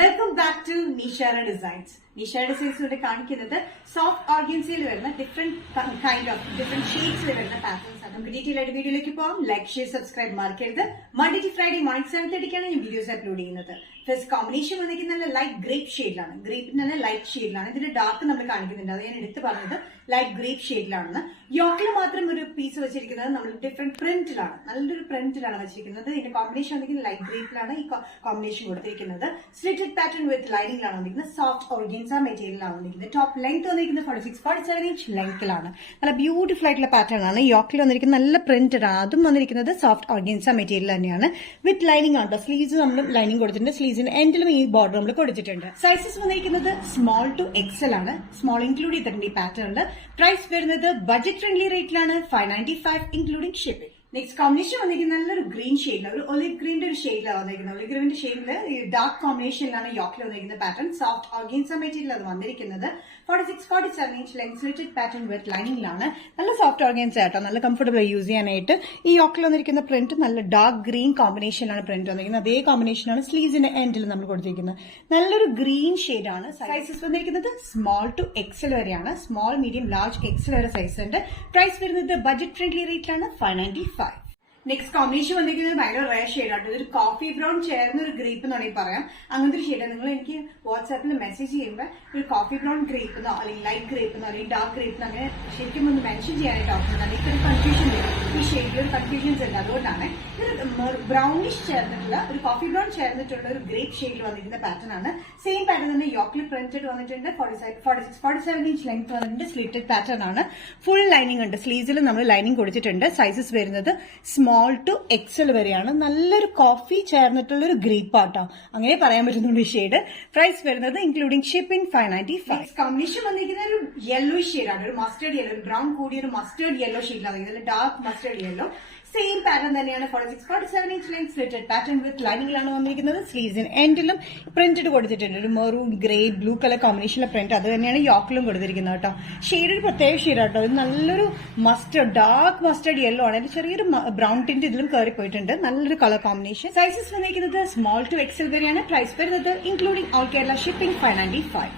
Welcome back to Nishara designs. Nishara ഡിസൈൻസിലൂടെ കാണിക്കുന്നത് soft ഓർഗൻസിയിൽ വരുന്ന ഡിഫറെന്റ് ഷെയ്ഡ്സിൽ വരുന്ന പാറ്റേൺസ് ആണ്. നമുക്ക് ഡീറ്റെയിൽ ആയിട്ട് വീഡിയോയിലേക്ക് പോകാം. ലൈക്ക്, ഷെയർ, സബ്സ്ക്രൈബ് മറക്കരുത്. മൺഡേ ടു ഫ്രൈഡേ മോർണിംഗ് 7:30 ഞാൻ വീഡിയോസ് അപ്ലോഡ് ചെയ്യുന്നത്. ഫസ്റ്റ് കോമ്പിനേഷൻ വന്നിരിക്കുന്ന നല്ല ലൈറ്റ് ഗ്രേപ്പ് ഷെയ്ഡിലാണ്. ഗ്രേപ്പിന് തന്നെ ലൈറ്റ് ഷെയ്ഡിലാണ്. ഇതിന്റെ ഡാർക്ക് നമ്മൾ കാണിക്കുന്നുണ്ട്. അത് ഞാൻ എടുത്ത് പറഞ്ഞത് ലൈറ്റ് ഗ്രേപ്പ് ഷെയ്ഡിലാണെന്ന്. യോക്കിൽ മാത്രം ഒരു പീസ് വെച്ചിരിക്കുന്നത് നമ്മൾ ഡിഫറെന്റ് പ്രിന്റിലാണ്. നല്ലൊരു പ്രിന്റിലാണ് വെച്ചിരിക്കുന്നത്. ഇതിന്റെ കോമ്പിനേഷൻ വന്നിരിക്കുന്നത് ലൈറ്റ് ഗ്രേപ്പിലാണ് ഈ കോമ്പിനേഷൻ കൊടുത്തിരിക്കുന്നത്. സ്ലിറ്റഡ് പാറ്റേൺ വിത്ത് ലൈനിങ്ങിലാണ് വന്നിരിക്കുന്നത്. സോഫ്റ്റ് ഓർഗൻസ മെറ്റീരിയലാണ് വന്നിരിക്കുന്നത്. ടോപ്പ് ലെങ്ത് വന്നിരിക്കുന്നത് 46-47 ഇഞ്ച് ലെങ്ത്തിലാണ്. നല്ല ബ്യൂട്ടിഫുൾ ആയിട്ടുള്ള പാറ്റേൺ ആണ്. യോക്കിൽ വന്നിരിക്കുന്നത് നല്ല പ്രിന്റഡ് ആണ്. അതും വന്നിരിക്കുന്നത് സോഫ്റ്റ് ഓർഗൻസ മെറ്റീരിയൽ തന്നെയാണ്. വിത്ത് ലൈനിങ് ആണ്. സ്ലീവ്സ് നമ്മൾ ലൈനിങ് കൊടുത്തിട്ടുണ്ട്. സ്ലീവ്സിന്റെ എൻഡിലും ഈ ബോർഡർ നമ്മൾ കൊടുത്തിട്ടുണ്ട്. സൈസസ് വന്നിരിക്കുന്നത് സ്മോൾ ടു എക്സൽ ആണ്. സ്മോൾ ഇൻക്ലൂഡ് ചെയ്തിട്ടുണ്ട് ഈ പാറ്റേണിൽ. പ്രൈസ് വരുന്നത് ബഡ്ജറ്റ് ഫ്രണ്ട്ലി റേറ്റിലാണ്. 595 ഇൻക്ലൂഡിംഗ് ഷിപ്പിംഗ്. നെക്സ്റ്റ് കോമ്പിനേഷൻ വന്നിരിക്കുന്നത് നല്ലൊരു ഗ്രീൻ ഷെയ്ഡിലാണ്. ഒരു ഒലിവ് ഗ്രീന്റെ ഒരു ഷെയ്ഡിലാണ് വന്നിരിക്കുന്നത്. ഒലിവ് ഗ്രീന്റെ ഷെയ്ഡിൽ ഈ ഡാർക്ക് കോമ്പിനേഷനിലാണ് യോക്കിൽ വന്നിരിക്കുന്ന പാറ്റേൺ. സോഫ്റ്റ് ഓർഗൻസ മെറ്റീരിയൽ അത് വന്നിരിക്കുന്നത്. 46-47 inch length slitted pattern with ലൈനിങ്ങിലാണ്. നല്ല സോഫ്റ്റ് ഓർഗൻസ ആട്ടോ. നല്ല കംഫർട്ടബിൾ യൂസ് ചെയ്യാനായിട്ട്. ഈ യോക്കിൽ വന്നിരിക്കുന്ന പ്രിന്റ് നല്ല ഡാർക്ക് ഗ്രീൻ കോമ്പിനേഷനിലാണ് പ്രിന്റ് വന്നിരിക്കുന്നത്. അതേ കോമ്പിനേഷനാണ് സ്ലീവ്സിന്റെ എൻഡിൽ നമ്മൾ കൊടുത്തിരിക്കുന്നത്. നല്ലൊരു ഗ്രീൻ ഷെയ്ഡാണ്. സൈസസ് വന്നിരിക്കുന്നത് സ്മോൾ ടു എക്സൽ വരെയാണ്. സ്മോൾ, മീഡിയം, ലാർജ്, എക്സൽ വരെ സൈസ് ഉണ്ട്. പ്രൈസ് വരുന്നത് ബഡ്ജറ്റ് ഫ്രണ്ട്ലി റേറ്റിലാണ്. 595. നെക്സ്റ്റ് കോമ്പിനേഷൻ വന്നിരിക്കുന്നത് ഭയങ്കര റയർ ഷെയ്ഡാണ്. ഇതൊരു കോഫി ബ്രൗൺ ചേർന്ന ഒരു ഗ്രേപ്പ് എന്ന് വേണമെങ്കിൽ പറയാം. അങ്ങനത്തെ ഒരു ഷെയ്ഡാണ്. നിങ്ങൾ എനിക്ക് വാട്സാപ്പിൽ മെസ്സേജ് ചെയ്യുമ്പോൾ ഒരു കോഫി ബ്രൗൺ ഗ്രേപ്പ് എന്നോ അല്ലെങ്കിൽ ലൈറ്റ് ഗ്രേപ്പ് എന്നോ അല്ലെങ്കിൽ ഡാർക്ക് ഗ്രേപ്പ് എന്നോ അങ്ങനെ ശരിക്കും ഒന്ന് മെൻഷൻ ചെയ്യാനായിട്ട് ഓപ്ഷൻ. എനിക്കൊരു കൺഫ്യൂഷൻ വരും. ഈ ഷെയ്ഡിൽ ഒരു കൺഫ്യൂഷൻസ് ഉണ്ട്. അതുകൊണ്ടാണ് ഇതൊരു ബ്രൗണിഷ് ചേർന്നിട്ടുള്ള ഒരു കോഫി ബ്രൗൺ ചേർന്നിട്ടുള്ള ഒരു ഗ്രേപ്പ് ഷെയ്ഡിൽ വന്നിരിക്കുന്ന പാറ്റേൺ ആണ്. സെയിം പാറ്റേൺ തന്നെ യോക്കിൽ പ്രിന്റഡ് വന്നിട്ടുണ്ട്. 46-47 ഇഞ്ച് ലെങ്ത് വന്നിട്ടുണ്ട്. സ്ലിറ്റഡ് പാറ്റേൺ ആണ്. ഫുൾ ലൈനിങ് ഉണ്ട്. സ്ലീവ്സിൽ നമ്മൾ ലൈനിങ് കൊടുത്തിട്ടുണ്ട്. സൈസസ് വരുന്നത് സ്മോൾ ടു എക്സൽ വരെയാണ്. നല്ലൊരു കോഫി ചേർന്നിട്ടുള്ള ഒരു ഗ്രേപ്പ് ആട്ടോ. അങ്ങനെ പറയാൻ പറ്റുന്നുണ്ട് ഈ ഷെയ്ഡ്. പ്രൈസ് വരുന്നത് ഇൻക്ലൂഡിംഗ് ഷിപ്പിംഗ് 595. കോമ്പിനേഷൻ വന്നിരിക്കുന്ന ഒരു യെല്ലോ ഷെയ്ഡാണ്. ഒരു മസ്റ്റേർഡ് യെല്ലോ, ഒരു ബ്രൗൺ കൂടിയ ഒരു മസ്റ്റേർഡ് യെല്ലോ ഷെയ്ഡിലാണ്. Dark mustard yellow. Same pattern തന്നെയാണ്. 46-47 inch length slitted pattern with ലൈനിങ്ങിലാണ് വന്നിരിക്കുന്നത്. സ്ലീവ്സിന് എൻഡിലും പ്രിന്റഡ് കൊടുത്തിട്ടുണ്ട്. ഒരു മെറൂൺ, ഗ്രേ, ബ്ലൂ കളർ കോമ്പിനേഷനിലെ പ്രിന്റ് അത് തന്നെയാണ് യോക്കിലും കൊടുത്തിരിക്കുന്നത് കേട്ടോ. ഷെയ്ഡ് ഒരു പ്രത്യേക ഷെയ്ഡ് കേട്ടോ. ഇത് നല്ലൊരു മസ്റ്റേർഡ്, ഡാർക്ക് മസ്റ്റേർഡ് യെല്ലോ ആണ്. അതിൽ ചെറിയൊരു ബ്രൗൺ ടിന്റ് ഇതിലും കയറി പോയിട്ടുണ്ട്. നല്ലൊരു കളർ കോമ്പിനേഷൻ. സൈസസ് വന്നിരിക്കുന്നത് സ്മോൾ ടു എക്സൽ വരെയാണ്. പ്രൈസ് വരുന്നത് including all Kerala shipping 595.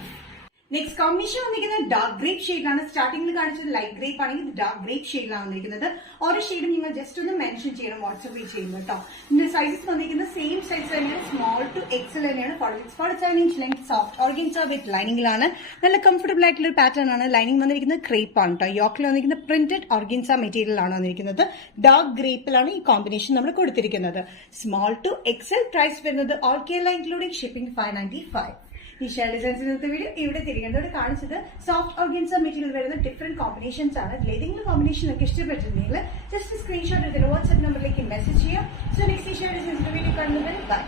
Next combination വന്നിരിക്കുന്നത് ഡാർക്ക് ഗ്രേപ്പ് ഷെയ്ഡിലാണ്. സ്റ്റാർട്ടിംഗിൽ കാണിച്ചത് ലൈറ്റ് ഗ്രേപ്പ് ആണെങ്കിൽ ഡാർക്ക് ഗ്രേപ്പ് ഷെയ്ഡിലാണ് വന്നിരിക്കുന്നത്. ഓരോ ഷെയ്ഡും നിങ്ങൾ ജസ്റ്റ് ഒന്ന് മെൻഷൻ ചെയ്യണം വാട്സ്ആപ്പിൽ ചെയ്യുമ്പോൾ കേട്ടോ. ഇതിന്റെ സൈസസ് വന്നിരിക്കുന്നത് സെയിം സൈസ് തന്നെയാണ്. സ്മോൾ ടു എക്സൽ തന്നെയാണ്. 46-47 ഇഞ്ച് ലെങ്ത് സോഫ്റ്റ് ഓർഗൻസ വിത്ത് ലൈനിങ്ങിലാണ്. നല്ല കംഫർട്ടബിൾ ആയിട്ടുള്ള ഒരു പാറ്റേൺ ആണ്. ലൈനിങ് വന്നിരിക്കുന്നത് ക്രേപ്പ് ആണ് കേട്ടോ. യോക്കിൽ വന്നിരിക്കുന്നത് പ്രിന്റഡ് ഓർഗൻസ മെറ്റീരിയൽ ആണ് വന്നിരിക്കുന്നത്. ഡാർക്ക് ഗ്രേപ്പിലാണ് ഈ കോമ്പിനേഷൻ നമ്മൾ കൊടുത്തിരിക്കുന്നത്. Small to XL. പ്രൈസ് വരുന്നത് all Kerala including shipping 595. Nishara designs ഇന്നത്തെ വീഡിയോ ഇവിടെ തിരികെ കാണിച്ചത് സോഫ്റ്റ് ഓർഗൻസ മെറ്റീരിയൽ വരുന്ന ഡിഫറെന്റ് കോമ്പിനേഷൻസ് ആണ്. ഏതെങ്കിലും കോമ്പിനേഷൻ ഒക്കെ ഇഷ്ടപ്പെട്ടിട്ടുണ്ടെങ്കിൽ ജസ്റ്റ് സ്ക്രീൻഷോട്ട് എടുത്തിട്ട് വാട്സ്ആപ്പ് നമ്പറിലേക്ക് മെസ്സേജ് ചെയ്യാം. So next Nishara designs video കാണുന്നത് ബൈ.